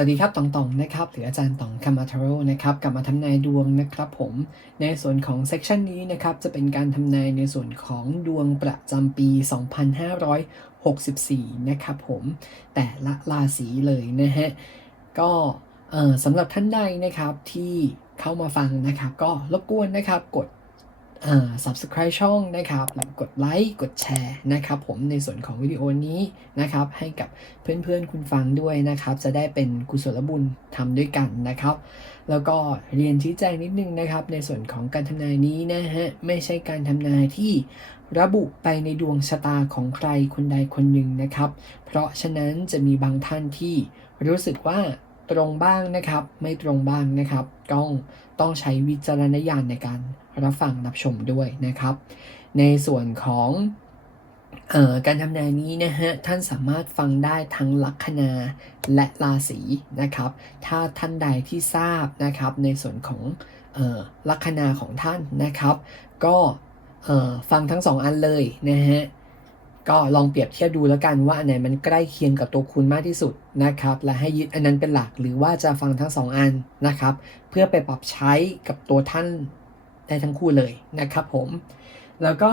สวัสดีครับตองตองนะครับหรืออาจารย์ตองคามาทาโร่นะครับกลับมาทำนายดวงนะครับผมในส่วนของเซกชันนี้นะครับจะเป็นการทำนายในส่วนของดวงประจำปี 2564 นะครับผมแต่ละราศีเลยนะฮะก็สำหรับท่านใดนะครับที่เข้ามาฟังนะครับ ก็รบกวนนะครับกด subscribe ช่องนะครับหรือกดไลค์กดแชร์นะครับผมในส่วนของวิดีโอนี้นะครับให้กับเพื่อนๆคุณฟังด้วยนะครับ จะได้เป็นกุศลบุญทำด้วยกันนะครับ แล้วก็เรียนชี้แจงนิดนึงนะครับ ในส่วนของการทำนายนี้นะฮะไม่ใช่การทำนายที่ระบุไปในดวงชะตาของใครคนใดคนหนึ่งนะครับ เพราะฉะนั้นจะมีบางท่านที่รู้สึกว่า ตรงบ้างนะครับ ไม่ตรงบ้างนะครับต้องต้องใช้วิจารณญาณในการรับฟังรับชมด้วยนะครับ ในส่วนของออการทำนายนี้นะฮะท่านสามารถฟังได้ทั้งลัคนาและราศีนะครับ ถ้าท่านใดที่ทราบนะครับในส่วนของออลัคนาของท่านนะครับ ก็ฟังทั้งสองอันเลยนะฮะ ก็ลองเปรียบเทียบดูแล้วกันว่าอันไหนมันใกล้เคียงกับตัวคุณมากที่สุดนะครับ และให้ยึดอันนั้นเป็นหลักหรือว่าจะฟังทั้งสองอันนะครับ เพื่อไปปรับใช้กับตัวท่านได้ทั้งคู่เลยนะครับผม แล้วก็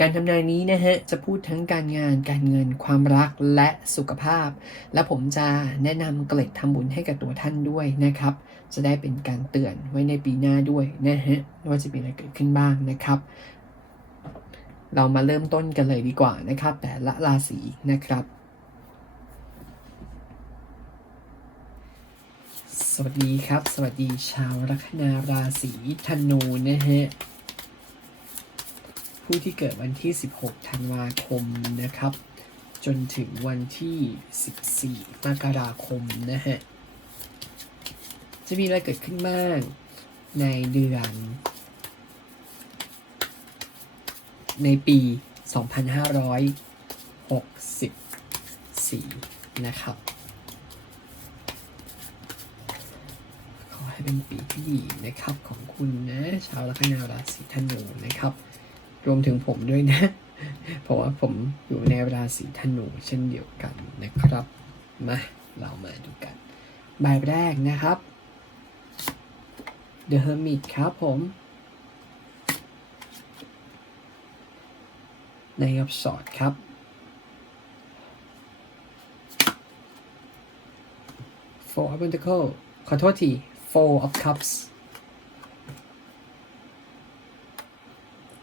การทำนายนี้นะฮะจะพูดทั้งการงานการเงินความรักและสุขภาพ และผมจะแนะนำเกล็ดทำบุญให้กับตัวท่านด้วยนะครับ จะได้เป็นการเตือนไว้ในปีหน้าด้วยนะฮะว่าจะมีอะไรเกิดขึ้นบ้างนะครับ เรามาเริ่มต้นกันเลยดีกว่านะครับ แต่ละราศีนะครับ สวัสดีครับ สวัสดีชาวลัคนาราศีธนูนะฮะผู้ที่เกิดวันที่ 16 ธันวาคมนะครับ จนถึงวันที่ 14 มกราคมนะฮะจะมีอะไรเกิดขึ้นบ้างในเดือน ในปี 2564 นะครับ ขอให้เป็นปีที่ดีนะครับของคุณนะ ชาวลัคนาราศีธนูนะครับ รวมถึงผมด้วยนะ เพราะว่าผมอยู่ในราศีธนูเช่นเดียวกันนะครับ มาเรามาดูกัน ใบแรกนะครับ The Hermit ครับผม ในกับ สอดครับ Four of Pentacles ขอโทษที Four of Cups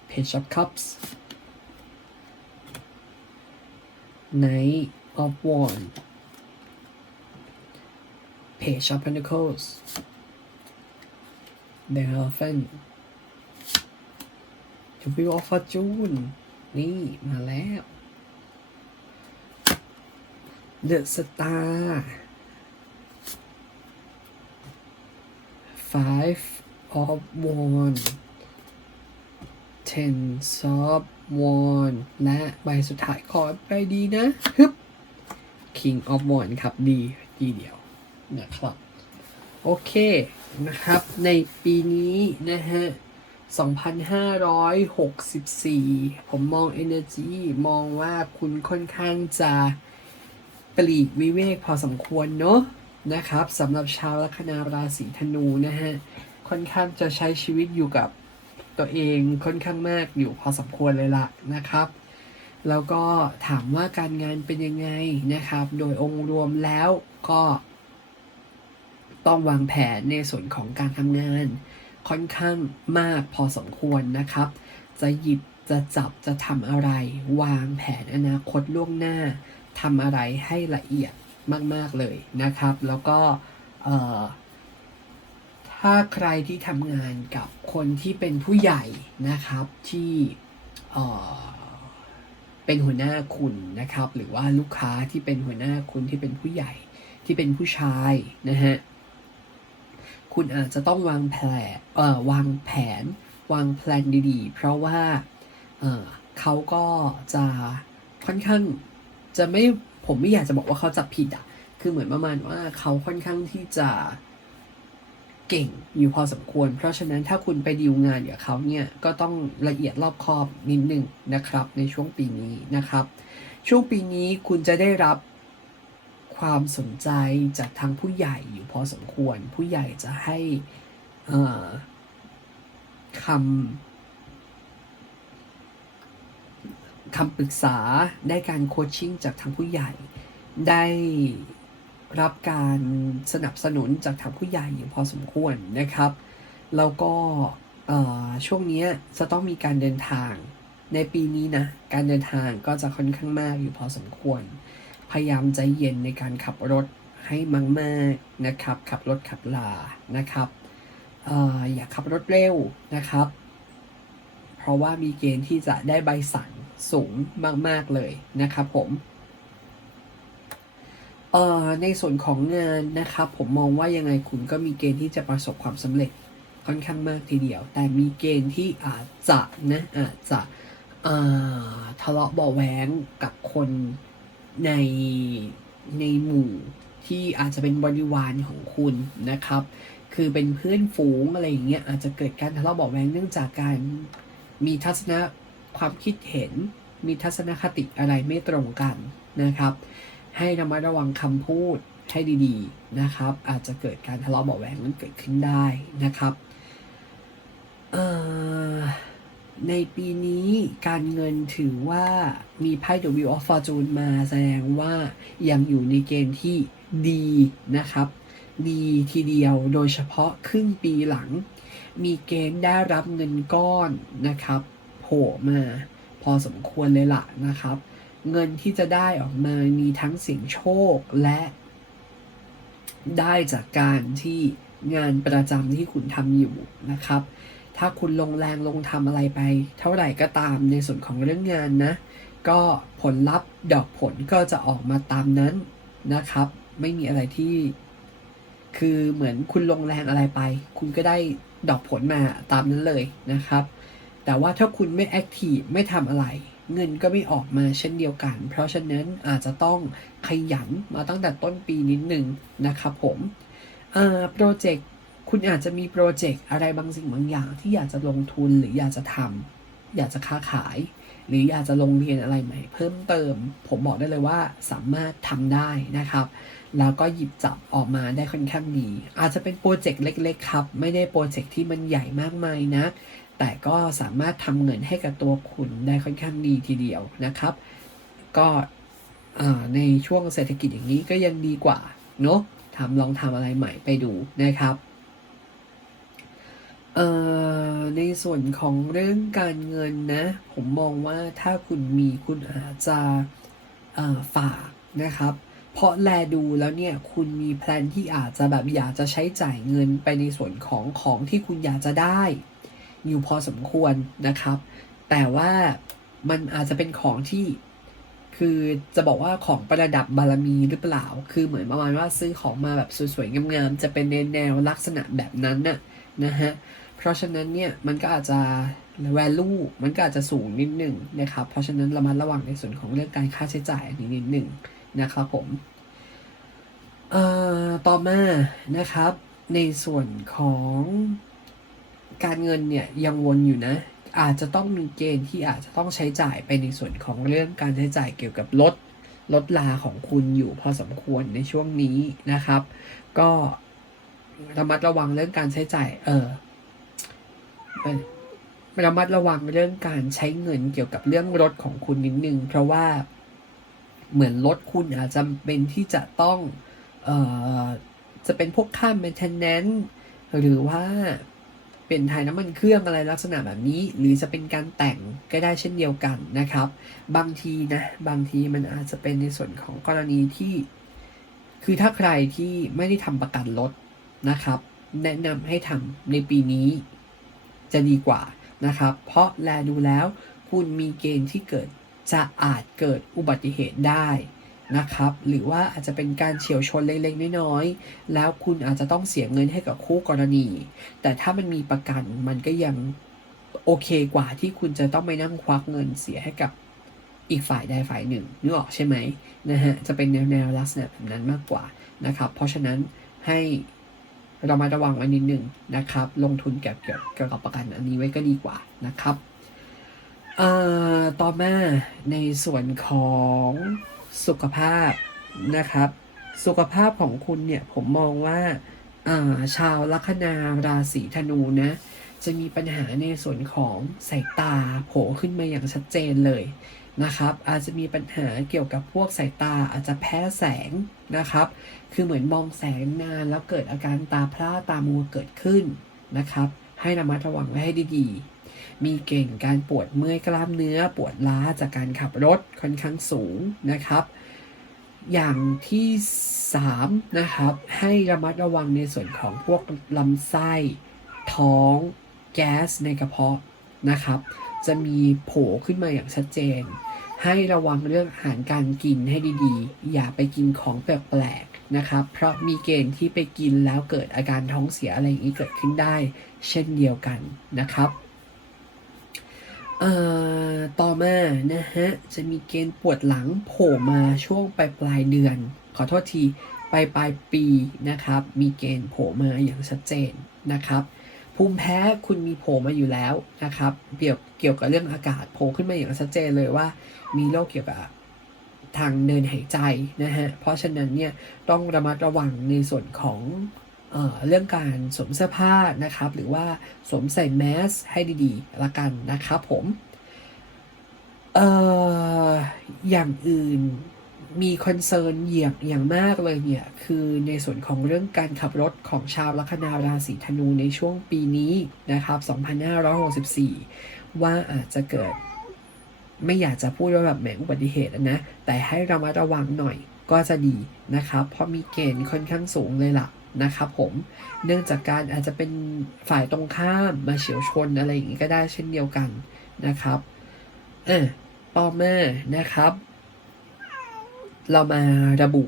Page of Cups Knight of wand Page of Pentacles The Elephant The Wheel of Fortune นี่มาแล้ว The Star Five of Wands Ten of Wands และใบสุดท้ายขอไปดีนะฮึบ King of Wands ครับ ดีดีเดียวนะครับ โอเคนะครับ ในปีนี้นะฮะ 2564 ผมมอง Energy มองว่าคุณค่อนข้างจะปลีกวิเวกพอสมควรเนาะนะครับสำหรับชาวลัคนาราศีธนูนะฮะ ค่อนข้างจะใช้ชีวิตอยู่กับตัวเองค่อนข้างมากอยู่พอสมควรเลยละนะครับ แล้วก็ถามว่าการงานเป็นยังไงนะครับ โดยองค์รวมแล้วก็ ต้องวางแผนในส่วนของการทำงาน ค่อนข้างมากพอสมควรนะครับ จะหยิบจะจับจะทำอะไร วางแผนอนาคตล่วงหน้าทำอะไรให้ละเอียดมาก ๆ เลยนะครับ แล้วก็ถ้าใครที่ทำงานกับคนที่เป็นผู้ใหญ่นะครับที่เป็นหัวหน้าคุณนะครับ หรือว่าลูกค้าที่เป็นหัวหน้าคุณที่เป็นผู้ใหญ่ที่เป็นผู้ชายนะฮะ คุณอาจจะต้องวางแผนเอ่อวางแผน วางแผนดีๆ เพราะว่าเอ่อเขาก็จะค่อนข้างจะไม่ผมไม่อยากจะบอกว่าเขาจับผิดอะคือเหมือนประมาณว่าเขาค่อนข้างที่จะเก่งอยู่พอสมควร เพราะฉะนั้นถ้าคุณไปดีลงานกับเขาเนี่ยก็ต้องละเอียดรอบคอบนิดนึงนะครับ ในช่วงปีนี้นะครับ ช่วงปีนี้คุณจะได้รับ ความสนใจจากทางผู้ใหญ่อยู่พอสมควร ผู้ใหญ่จะให้คำคำปรึกษาได้การโคชชิ่งจากทางผู้ใหญ่ ได้รับการสนับสนุนจากทางผู้ใหญ่อยู่พอสมควรนะครับ แล้วก็ช่วงนี้จะต้องมีการเดินทางในปีนี้นะ การเดินทางก็จะค่อนข้างมากอยู่พอสมควร พยายามใจเย็นในการขับรถให้มังมากนะครับ ขับรถขับลานะครับเอ่ออย่าขับรถเร็วนะครับ เพราะว่ามีเกณฑ์ที่จะได้ใบสั่งสูงมากๆเลยนะครับผมเอ่อในส่วนของงานนะครับ ผมมองว่ายังไงคุณก็มีเกณฑ์ที่จะประสบความสำเร็จค่อนข้างมากทีเดียว แต่มีเกณฑ์ที่อาจจะนะอาจจะทะเลาะเบาะแว้งกับคน ในในหมู่ที่อาจจะเป็นบริวารของคุณนะครับ คือเป็นเพื่อนฝูงอะไรอย่างเงี้ยอาจจะเกิดการทะเลาะเบาะแว้งเนื่องจากการมีทัศนะความคิดเห็น มีทัศนคติอะไรไม่ตรงกันนะครับ ให้ระมัดระวังคำพูดให้ดีๆนะครับ อาจจะเกิดการทะเลาะเบาะแว้งนั้นเกิดขึ้นได้นะครับ เอ่อ ในปีนี้การเงินถือว่ามีไพ่ The Wheel of Fortune มาแสดงว่ายังอยู่ในเกณฑ์ที่ดีนะครับ ดีทีเดียวโดยเฉพาะครึ่งปีหลัง มีเกณฑ์ได้รับเงินก้อนนะครับโผล่มาพอสมควรเลยล่ะนะครับ เงินที่จะได้ออกมามีทั้งเสียงโชคและ ได้จากการที่งานประจำที่คุณทำอยู่นะครับ ถ้าคุณลงแรงลงทำอะไรไป เท่าไหร่ก็ตามในส่วนของเรื่องงานนะ ก็ผลลัพธ์ดอกผลก็จะออกมาตามนั้นนะครับ ไม่มีอะไรที่ คือเหมือนคุณลงแรงอะไรไป คุณก็ได้ดอกผลมาตามนั้นเลยนะครับ แต่ว่าถ้าคุณไม่แอคทีฟไม่ทำอะไร เงินก็ไม่ออกมาเช่นเดียวกัน เพราะฉะนั้นอาจจะต้องขยันมาตั้งแต่ต้นปีนิดหนึ่งนะครับผมอ่าโปรเจกต์ คุณอาจจะมีโปรเจกต์อะไรบางสิ่งบางอย่าง ที่อยากจะลงทุนหรืออยากจะทำอยากจะค้าขาย หรืออยากจะลงเรียนอะไรใหม่ เพิ่มเติม ผมบอกได้เลยว่าสามารถทำได้นะครับ แล้วก็หยิบจับออกมาได้ค่อนข้างดี อาจจะเป็นโปรเจกต์เล็ก ๆ ครับ ไม่ได้โปรเจกต์ที่มันใหญ่มากมายนะ แต่ก็สามารถทำเงินให้กับตัวคุณได้ค่อนข้างดีทีเดียวนะครับ ก็ในช่วงเศรษฐกิจอย่างนี้ก็ยังดีกว่าเนาะทำลองทำอะไรใหม่ไปดูนะครับ เอ่อในส่วนของเรื่องการเงินนะ ผมมองว่าถ้าคุณมีคุณอาจจะฝากนะครับ เพราะแลดูแล้วเนี่ยคุณมีแพลนที่อาจจะแบบอยากจะใช้จ่ายเงินไปในส่วนของของที่คุณอยากจะได้ อยู่พอสมควรนะครับ แต่ว่ามันอาจจะเป็นของที่คือจะบอกว่าของประดับบารมีหรือเปล่า คือเหมือนประมาณว่าซื้อของมาแบบสวยๆงามๆจะเป็นในแนวลักษณะแบบนั้นน่ะนะฮะ เพราะฉะนั้นเนี่ยมันก็อาจจะ value มันก็อาจจะสูงนิดหนึ่งนะครับ เพราะฉะนั้นระมัดระวังในส่วนของเรื่องการค่าใช้จ่ายอันนี้นิดหนึ่งนะครับผมเอ่อต่อมานะครับในส่วนของการเงินเนี่ยยังวนอยู่นะ อาจจะต้องมีเกณฑ์ที่อาจจะต้องใช้จ่ายไปในส่วนของเรื่องการใช้จ่ายเกี่ยวกับรถลดลาของคุณอยู่พอสมควรในช่วงนี้นะครับ ก็ระมัดระวังเรื่องการใช้จ่ายเออ ระมัดระวังเรื่องการใช้เงินเกี่ยวกับเรื่องรถของคุณนิดนึง เพราะว่าเหมือนรถคุณอาจจะเป็นที่จะต้องเอ่อจะเป็นพวกค่า maintenance หรือว่าเป็นถ่ายน้ำมันเครื่องอะไรลักษณะแบบนี้ หรือจะเป็นการแต่งก็ได้เช่นเดียวกันนะครับ บางทีนะ บางทีมันอาจจะเป็นในส่วนของกรณีที่ คือถ้าใครที่ไม่ได้ทำประกันรถนะครับ แนะนำให้ทำในปีนี้ จะดีกว่านะครับ เพราะแลดูแล้วคุณมีเกณฑ์ที่เกิดจะอาจเกิดอุบัติเหตุได้นะครับ หรือว่าอาจจะเป็นการเฉียวชนเล็กๆน้อยๆแล้วคุณอาจจะต้องเสียเงินให้กับคู่กรณี แต่ถ้ามันมีประกันมันก็ยังโอเคกว่าที่คุณจะต้องไปนั่งควักเงินเสียให้กับอีกฝ่ายใดฝ่ายหนึ่งนึกออกใช่ไหมนะฮะจะเป็นแนวแนวลักษณะแบบนั้นมากกว่านะครับ เพราะฉะนั้นให้ เรามาระวังไว้นิดหนึ่งนะครับ ลงทุนเกี่ยวกับเกี่ยวกับประกันอันนี้ไว้ก็ดีกว่านะครับต่อมาในส่วนของสุขภาพนะครับ สุขภาพของคุณเนี่ยผมมองว่าอ่าชาวลัคนาราศีธนูนะจะมีปัญหาในส่วนของสายตาโผล่ขึ้นมาอย่างชัดเจนเลย นะครับ อาจจะมีปัญหาเกี่ยวกับพวกสายตาอาจจะแพ้แสงนะครับ คือเหมือนมองแสงนานแล้วเกิดอาการตาพร่าตามัวเกิดขึ้นนะครับ ให้ระมัดระวังไว้ให้ดีๆ มีเก่งการปวดเมื่อยกล้ามเนื้อปวดล้าจากการขับรถค่อนข้างสูงนะครับ อย่างที่3นะครับ ให้ระมัดระวังในส่วนของพวกลำไส้ ท้อง แก๊สในกระเพาะนะครับ จะมีโผล่ขึ้นมาอย่างชัดเจน ให้ระวังเรื่องอาหารการกินให้ดีๆ อย่าไปกินของแปลกๆนะครับ เพราะมีเกณฑ์ที่ไปกินแล้วเกิดอาการท้องเสียอะไรอย่างนี้เกิดขึ้นได้ เช่นเดียวกันนะครับต่อมานะฮะจะมีเกณฑ์ปวดหลังโผล่มาช่วงปลายปลายเดือน ขอโทษทีปลายปลายปีนะครับ มีเกณฑ์โผล่มาอย่างชัดเจนนะครับ ภูมิแพ้คุณมีโผล่มาอยู่แล้วนะครับเกี่ยวเกี่ยวกับเรื่องอากาศโผล่ขึ้นมาอย่างชัดเจนเลยว่า มีโรคเกี่ยวกับทางเดินหายใจนะฮะ เพราะฉะนั้นเนี่ยต้องระมัดระวังในส่วนของเออเรื่องการสวมเสื้อผ้านะครับ หรือว่าสวมใส่แมสให้ดีๆละกันนะครับผม เอ่ออย่างอื่น มีคอนเซิร์นเหยียบอย่างมากเลยเนี่ย คือในส่วนของเรื่องการขับรถของชาวลัคนาราศีธนูในช่วงปีนี้นะครับ 2564 ว่าอาจจะเกิด ไม่อยากจะพูดว่าแบบแหมอุบัติเหตุนะ แต่ให้เระมัดระวังหน่อยก็จะดีนะครับ เพราะมีเกณฑ์ค่อนข้างสูงเลยล่ะนะครับผม เนื่องจากการอาจจะเป็นฝ่ายตรงข้ามมาเฉียวชนอะไรอย่างนี้ก็ได้เช่นเดียวกันนะครับ อะต่อมานะครับ เรามาระบุ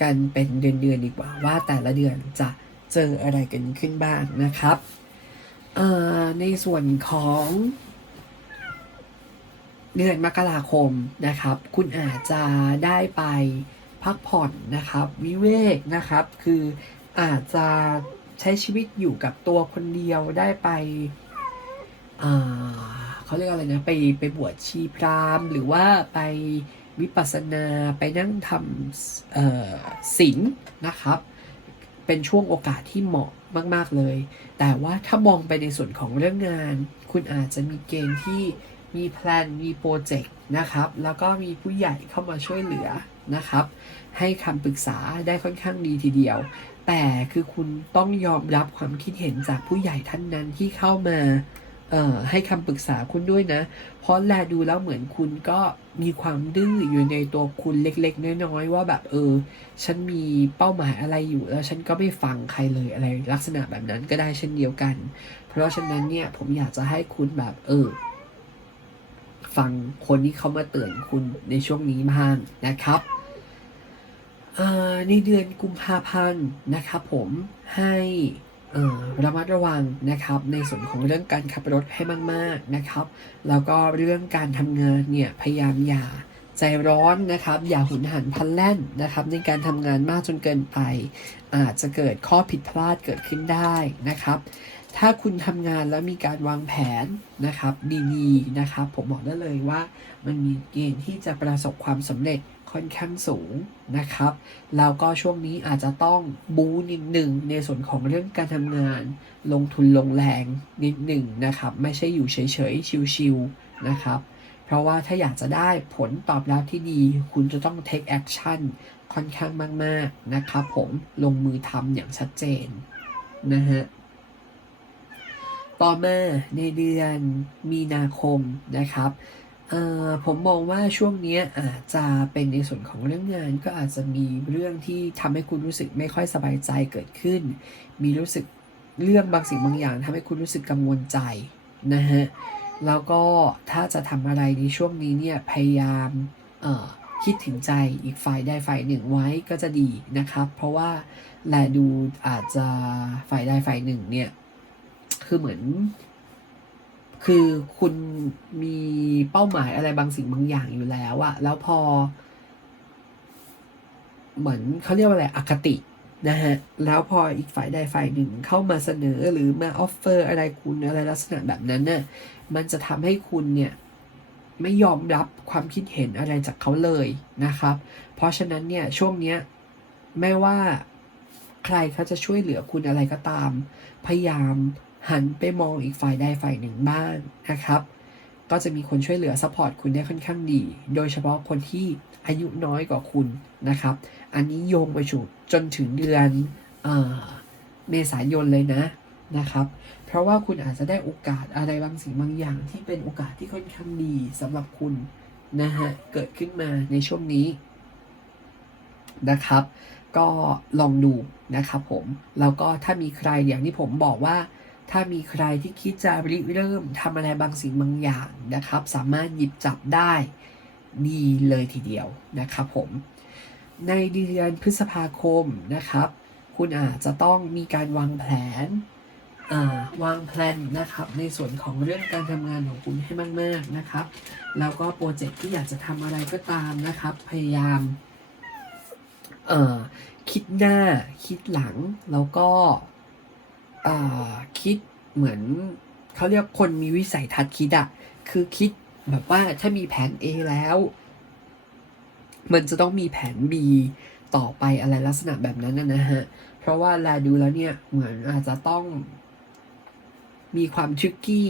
กันเป็นเดือนๆดีกว่าว่าแต่ละเดือนจะเจออะไรกันขึ้นบ้างนะครับในส่วนของเดือนมกราคมนะครับ คุณอาจจะได้ไปพักผ่อนนะครับ วิเวกนะครับ คืออาจจะใช้ชีวิตอยู่กับตัวคนเดียวได้ไปเขาเรียกอะไรนะ ไปไปบวชชีพราหมณ์หรือว่าไป วิปัสสนาไปนั่งทำศีลนะครับ เป็นช่วงโอกาสที่เหมาะมาก ๆ เลย แต่ว่าถ้ามองไปในส่วนของเรื่องงาน คุณอาจจะมีเกณฑ์ที่มีแพลน มีโปรเจกต์นะครับ แล้วก็มีผู้ใหญ่เข้ามาช่วยเหลือนะครับ ให้คำปรึกษาได้ค่อนข้างดีทีเดียว แต่คือคุณต้องยอมรับความคิดเห็นจากผู้ใหญ่ท่านนั้นที่เข้ามา ให้คำปรึกษาคุณด้วยนะ เพราะแลดูแล้วเหมือนคุณก็มีความดื้ออยู่ในตัวคุณเล็กๆ น้อยๆว่าแบบเออ ฉันมีเป้าหมายอะไรอยู่ แล้วฉันก็ไม่ฟังใครเลยอะไรลักษณะแบบนั้นก็ได้เช่นเดียวกัน เพราะฉะนั้นเนี่ยผมอยากจะให้คุณแบบเออ ฟังคนที่เขามาเตือนคุณในช่วงนี้บ้างนะครับในเดือนกุมภาพันธ์นะครับผมให้ ระมัดระวังนะครับ ในส่วนของเรื่องการขับรถให้มากๆนะครับ แล้วก็เรื่องการทำงานเนี่ยพยายามอย่าใจร้อนนะครับ อย่าหุนหันพลันแล่นนะครับ ในการทำงานมากจนเกินไป อาจจะเกิดข้อผิดพลาดเกิดขึ้นได้นะครับ ถ้าคุณทำงานแล้วมีการวางแผนนะครับดีๆนะครับผมบอกได้เลยว่ามันมีเกณฑ์ที่จะประสบความสำเร็จค่อนข้างสูงนะครับแล้วก็ช่วงนี้อาจจะต้องบูนิดหนึ่งในส่วนของเรื่องการทำงาน ลงทุนลงแรงนิดหนึ่งนะครับไม่ใช่อยู่เฉยๆชิวๆนะครับเพราะว่าถ้าอยากจะได้ผลตอบรับที่ดี คุณจะต้อง take action ค่อนข้างมาก ๆ นะครับผมลงมือทำอย่างชัดเจนนะฮะ ต่อมาในเดือนมีนาคมนะครับผมมองว่าช่วงนี้อาจจะเป็นในส่วนของเรื่องงานก็อาจจะมีเรื่องที่ทำให้คุณรู้สึกไม่ค่อยสบายใจเกิดขึ้น มีรู้สึกเรื่องบางสิ่งบางอย่างทำให้คุณรู้สึกกังวลใจนะฮะแล้วก็ถ้าจะทำอะไรในช่วงนี้เนี่ยพยายามคิดถึงใจอีกฝ่ายใดฝ่ายหนึ่งไว้ก็จะดีนะครับ เพราะว่าแลดูอาจจะฝ่ายใดฝ่ายหนึ่งเนี่ย คือเหมือน คือคุณมีเป้าหมายอะไรบางสิ่งบางอย่างอยู่แล้วอะแล้วพอ เหมือนเขาเรียกว่าอะไรอคตินะฮะแล้วพออีกฝ่ายใดฝ่ายหนึ่งเข้ามาเสนอหรือมาออฟเฟอร์อะไรคุณอะไรลักษณะแบบนั้นน่ะมันจะทำให้คุณเนี่ยไม่ยอมรับความคิดเห็นอะไรจากเขาเลยนะครับ เพราะฉะนั้นเนี่ยช่วงเนี้ยไม่ว่าใครเขาจะช่วยเหลือคุณอะไรก็ตาม พยายาม หันไปมองอีกฝ่ายใดฝ่ายหนึ่งบ้างนะครับ ก็จะมีคนช่วยเหลือซัพพอร์ตคุณได้ค่อนข้างดี โดยเฉพาะคนที่อายุน้อยกว่าคุณนะครับ อันนี้โยงไปสู่จนถึงเดือนอเมษายนเลยนะนะครับ เพราะว่าคุณอาจจะได้โอกาสอะไรบางสิ่งบางอย่างที่เป็นโอกาสที่ค่อนข้างดีสำหรับคุณนะฮะเกิดขึ้นมาในช่วงนี้นะครับ ก็ลองดูนะครับผม แล้วก็ถ้ามีใครอย่างที่ผมบอกว่า ถ้ามีใครที่คิดจะริเริ่มทำอะไรบางสิ่งบางอย่างนะครับ สามารถหยิบจับได้ดีเลยทีเดียวนะครับผม ในเดือนพฤษภาคมนะครับ คุณอาจจะต้องมีการวางแผนวางแผนนะครับ ในส่วนของเรื่องการทำงานของคุณให้มาก ๆนะครับ แล้วก็โปรเจกต์ที่อยากจะทำอะไรก็ตามนะครับ พยายามคิดหน้าคิดหลังแล้วก็ คิดเหมือนเขาเรียกคนมีวิสัยทัศน์คิดอะคือคิดแบบว่าถ้ามีแผน A แล้ว มันจะต้องมีแผน B ต่อไปอะไรลักษณะแบบนั้นนะฮะ เพราะว่าแลดูแล้วเนี่ยเหมือนอาจจะต้องมีความทริกกี้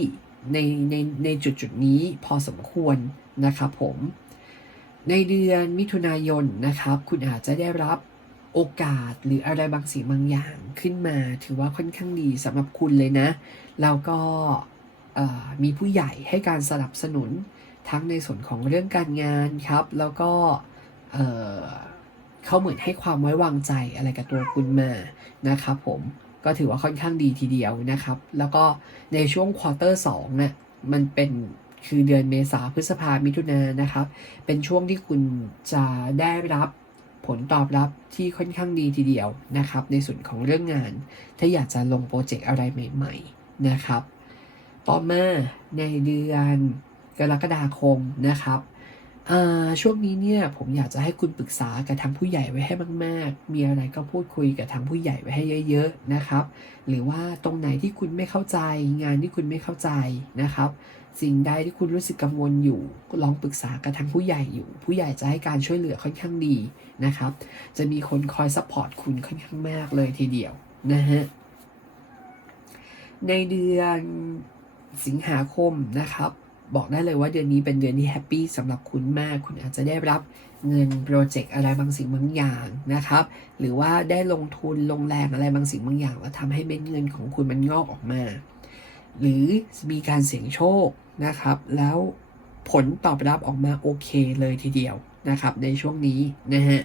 ในในในจุดจุดนี้พอสมควรนะครับผม ในเดือนมิถุนายนนะครับ คุณอาจจะได้รับ โอกาสหรืออะไรบางสิ่งบางอย่างขึ้นมา ถือว่าค่อนข้างดีสำหรับคุณเลยนะ แล้วก็มีผู้ใหญ่ให้การสนับสนุนทั้งในส่วนของเรื่องการงานครับ แล้วก็เขาเหมือนให้ความไว้วางใจอะไรกับตัวคุณมานะครับผมก็ถือว่าค่อนข้างดีทีเดียวนะครับ แล้วก็ในช่วงควอเตอร์สองเนี่ยมันเป็นคือเดือนเมษาพฤษภามิถุนายนนะครับ เป็นช่วงที่คุณจะได้รับ ผลตอบรับที่ค่อนข้างดีทีเดียวนะครับ ในส่วนของเรื่องงาน ถ้าอยากจะลงโปรเจกต์อะไรใหม่ ๆนะครับ ต่อมาในเดือนกรกฎาคมนะครับช่วงนี้เนี่ยผมอยากจะให้คุณปรึกษากับทางผู้ใหญ่ไว้ให้มาก ๆ มีอะไรก็พูดคุยกับทางผู้ใหญ่ไว้ให้เยอะ ๆ นะครับ หรือว่าตรงไหนที่คุณไม่เข้าใจ งานที่คุณไม่เข้าใจนะครับ สิ่งใดที่คุณรู้สึกกังวลอยู่ ก็ลองปรึกษากับทางผู้ใหญ่อยู่ ผู้ใหญ่จะให้การช่วยเหลือค่อนข้างดีนะครับ จะมีคนคอยซัพพอร์ตคุณค่อนข้างมากเลยทีเดียวนะฮะ ในเดือนสิงหาคมนะครับ บอกได้เลยว่าเดือนนี้เป็นเดือนที่แฮปปี้สำหรับคุณมาก คุณอาจจะได้รับเงินโปรเจกต์อะไรบางสิ่งบางอย่างนะครับ หรือว่าได้ลงทุนลงแรงอะไรบางสิ่งบางอย่าง แล้วทำให้เม็ดเงินของคุณมันงอกออกมา หรือมีการเสี่ยงโชค นะครับ แล้วผลตอบรับออกมาโอเคเลยทีเดียวนะครับ ในช่วงนี้นะฮะ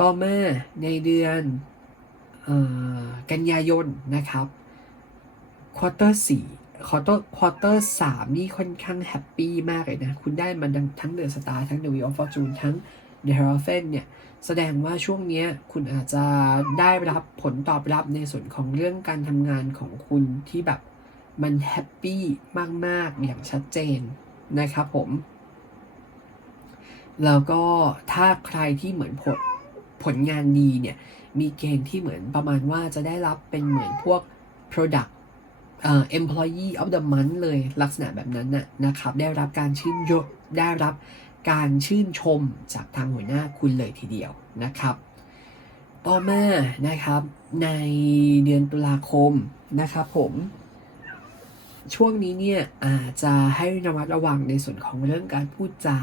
ต่อมาในเดือนออกันยายนนะครับควอเตอร์สี่ควอเตอร์ควอเตอร์สามนี่ค่อนข้างแฮปปี้มากเลยนะ คุณได้มาทั้งเดอะสตาร์ทั้งเดอะวีออฟฟอร์จูนทั้งเดอะเฮโรเฟนเนี่ย แสดงว่าช่วงนี้คุณอาจจะได้รับผลตอบรับในส่วนของเรื่องการทำงานของคุณที่แบบ มันแฮปปี้มาก ๆ อย่างชัดเจนนะครับผม แล้วก็ถ้าใครที่เหมือนผลผลงานดีเนี่ย มีเกณฑ์ที่เหมือนประมาณว่าจะได้รับเป็นเหมือนพวก product เอ่อ employee of the month เลยลักษณะแบบนั้นน่ะนะครับ ได้รับการชื่นยกได้รับการชื่นชมจากทางหัวหน้าคุณเลยทีเดียวนะครับ ต่อมานะครับในเดือนตุลาคมนะครับผม ช่วงนี้เนี่ยอาจจะให้ระมัดระวังในส่วนของเรื่องการพูดจา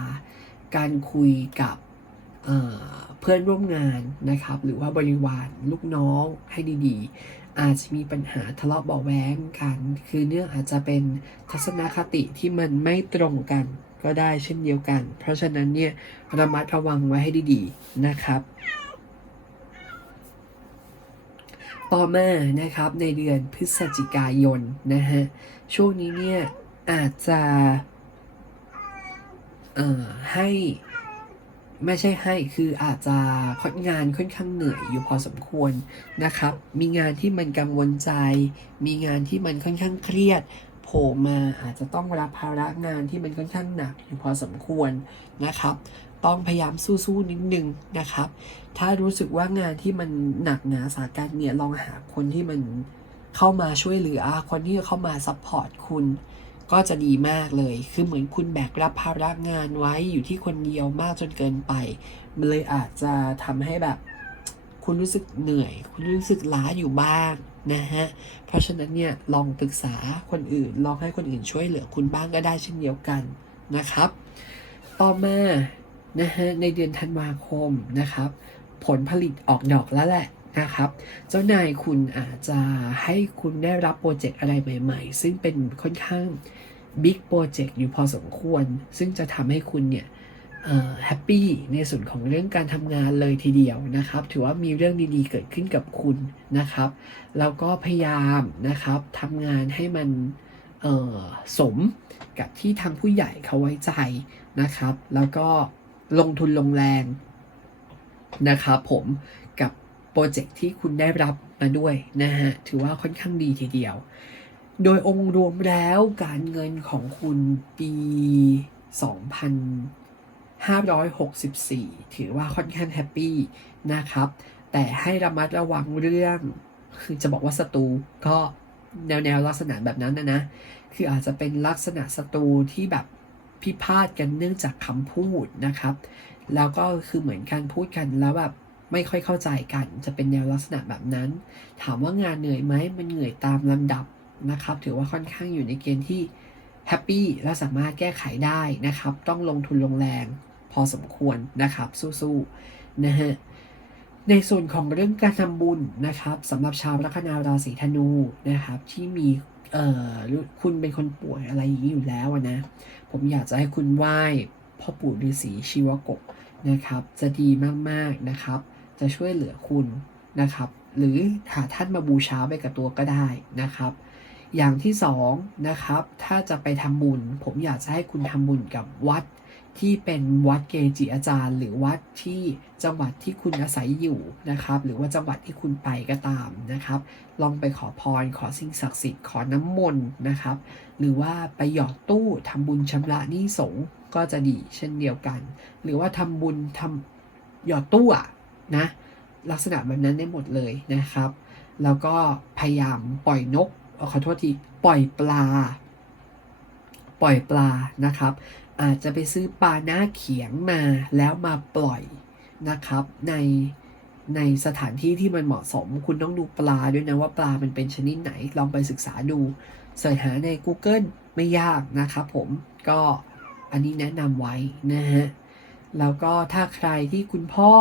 การคุยกับเพื่อนร่วมงานนะครับ หรือว่าบริวารลูกน้องให้ดีๆ อาจจะมีปัญหาทะเลาะเบาะแว้งกัน คือเนื่องอาจจะเป็นทัศนคติที่มันไม่ตรงกันก็ได้เช่นเดียวกัน เพราะฉะนั้นเนี่ยระมัดระวังไว้ให้ดีๆนะครับ ต่อมานะครับในเดือนพฤศจิกายนนะฮะช่วงนี้เนี่ยอาจจะเอ่อให้ไม่ใช่ให้คืออาจจะค่อนงานค่อนข้างเหนื่อยอยู่พอสมควรนะครับ มีงานที่มันกังวลใจ มีงานที่มันค่อนข้างเครียดโผล่มาอาจจะต้องรับภาระงานที่มันค่อนข้างหนักอยู่พอสมควรนะครับ ต้องพยายามสู้ๆนิดนึงนะครับ ถ้ารู้สึกว่างานที่มันหนักหนาสาการเนี่ยลองหาคนที่มันเข้ามาช่วยเหลือ คนที่เข้ามาซัพพอร์ตคุณ ก็จะดีมากเลย คือเหมือนคุณแบกรับภาระงานไว้อยู่ที่คนเดียวมากจนเกินไป มันเลยอาจจะทำให้แบบ คุณรู้สึกเหนื่อย คุณรู้สึกล้าอยู่บ้างนะฮะ เพราะฉะนั้นเนี่ยลองปรึกษาคนอื่น ลองให้คนอื่นช่วยเหลือคุณบ้างก็ได้เช่นเดียวกันนะครับ ต่อมานะฮะในเดือนธันวาคมนะครับ ผลผลิตออกดอกแล้วแหละนะครับ เจ้านายคุณอาจจะให้คุณได้รับโปรเจกต์อะไรใหม่ ๆ ซึ่งเป็นค่อนข้างบิ๊กโปรเจกต์อยู่พอสมควร ซึ่งจะทำให้คุณเนี่ยแฮปปี้ในส่วนของเรื่องการทำงานเลยทีเดียวนะครับ ถือว่ามีเรื่องดีๆเกิดขึ้นกับคุณนะครับ แล้วก็พยายามนะครับทำงานให้มันสมกับที่ทางผู้ใหญ่เขาไว้ใจนะครับ แล้วก็ลงทุนลงแรง นะครับผมกับโปรเจกต์ที่คุณได้รับมาด้วยนะฮะถือว่าค่อนข้างดีทีเดียว โดยองค์รวมแล้วการเงินของคุณปี 2564 ถือว่าค่อนข้างแฮปปี้นะครับ แต่ให้ระมัดระวังเรื่องคือจะบอกว่าศัตรูก็แนวแนวๆลักษณะแบบนั้นนะนะ คืออาจจะเป็นลักษณะศัตรูที่แบบพิพาทกันเนื่องจากคำพูดนะครับ แล้วก็คือเหมือนการพูดกันแล้วแบบไม่ค่อยเข้าใจกัน จะเป็นแนวลักษณะแบบนั้น ถามว่างานเหนื่อยไหมมันเหนื่อยตามลำดับนะครับ ถือว่าค่อนข้างอยู่ในเกณฑ์ที่แฮปปี้และสามารถแก้ไขได้นะครับ ต้องลงทุนลงแรง พอสมควรนะครับ สู้ๆนะฮะในส่วนของเรื่องการทำบุญนะครับสำหรับชาวลัคนาราศีธนูนะครับที่มีเอ่อคุณเป็นคนป่วยอะไรอย่างนี้อยู่แล้วนะ ผมอยากจะให้คุณไหว้ พ่อปู่ฤาษีชีวกกนะครับ จะดีมากๆนะครับ จะช่วยเหลือคุณนะครับ หรือหาท่านมาบูชาไปกับตัวก็ได้นะครับ อย่างที่สองนะครับ ถ้าจะไปทำบุญ ผมอยากจะให้คุณทำบุญกับวัดที่เป็นวัดเกจิอาจารย์ หรือวัดที่จังหวัดที่คุณอาศัยอยู่นะครับ หรือว่าจังหวัดที่คุณไปก็ตามนะครับ ลองไปขอพรขอสิ่งศักดิ์สิทธิ์ขอน้ำมนต์นะครับ หรือว่าไปหยอดตู้ทำบุญชำระหนี้สง ก็จะดีเช่นเดียวกัน หรือว่าทำบุญทำหยอดตู้อะนะ ลักษณะแบบนั้นได้หมดเลยนะครับ แล้วก็พยายามปล่อยนกขอโทษทีปล่อยปลา ปล่อยปลานะครับ อาจจะไปซื้อปลาหน้าเขียงมาแล้วมาปล่อยนะครับ ในในสถานที่ที่มันเหมาะสม คุณต้องดูปลาด้วยนะว่าปลามันเป็นชนิดไหนลองไปศึกษาดูเสิร์ชหาใน Google ไม่ยากนะครับผมก็ อันนี้แนะนำไว้นะฮะแล้วก็ถ้าใครที่คุณพ่อ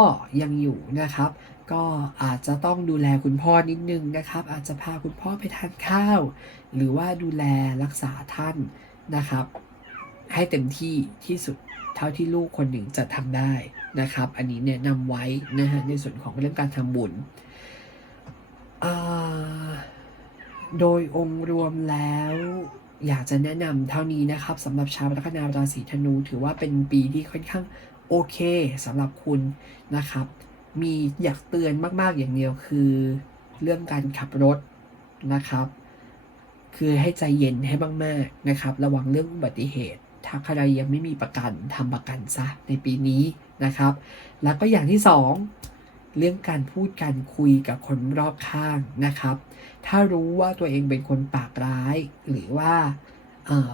ยังอยู่นะครับ ก็อาจจะต้องดูแลคุณพ่อนิดนึงนะครับ อาจจะพาคุณพ่อไปทานข้าว หรือว่าดูแลรักษาท่านนะครับ ให้เต็มที่ที่สุดเท่าที่ลูกคนหนึ่งจะทำได้นะครับ อันนี้แนะนำไว้นะฮะในส่วนของเรื่องการทำบุญโดยองค์รวมแล้ว อยากจะแนะนำเท่านี้นะครับสำหรับชาวลัคนาราศีธนู ถือว่าเป็นปีที่ค่อนข้างโอเคสำหรับคุณนะครับ มีอยากเตือนมาก ๆอย่างเดียวคือ เรื่องการขับรถนะครับ คือให้ใจเย็นให้มากๆนะครับ ระวังเรื่องอุบัติเหตุ ถ้าใครยังไม่มีประกันทำประกันซะในปีนี้นะครับ แล้วก็อย่างที่สอง เรื่องการพูดการคุยกับคนรอบข้างนะครับ ถ้ารู้ว่าตัวเองเป็นคนปากร้าย หรือว่า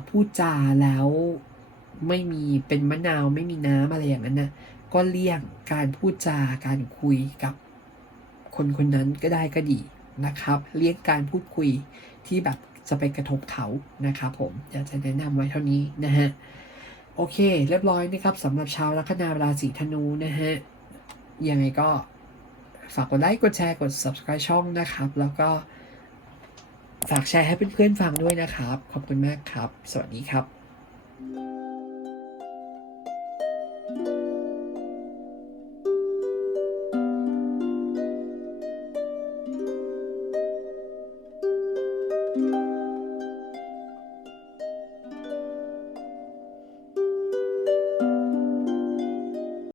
พูดจาแล้วไม่มีเป็นมะนาวไม่มีน้ำอะไรอย่างนั้นนะก็เลี่ยงการพูดจาการคุยกับคนคนนั้นก็ได้ก็ดีนะครับ เลี่ยงการพูดคุยที่แบบจะไปกระทบเขานะครับผมอยากจะแนะนำไว้เท่านี้นะฮะโอเค เรียบร้อยนะครับสำหรับชาวลัคนาราศีธนูนะฮะยังไงก็ ฝากกดไลค์กดแชร์กด subscribe ช่องนะครับ แล้วก็ฝากแชร์ให้เพื่อนๆฟังด้วยนะครับ ขอบคุณมากครับ สวัสดีครับ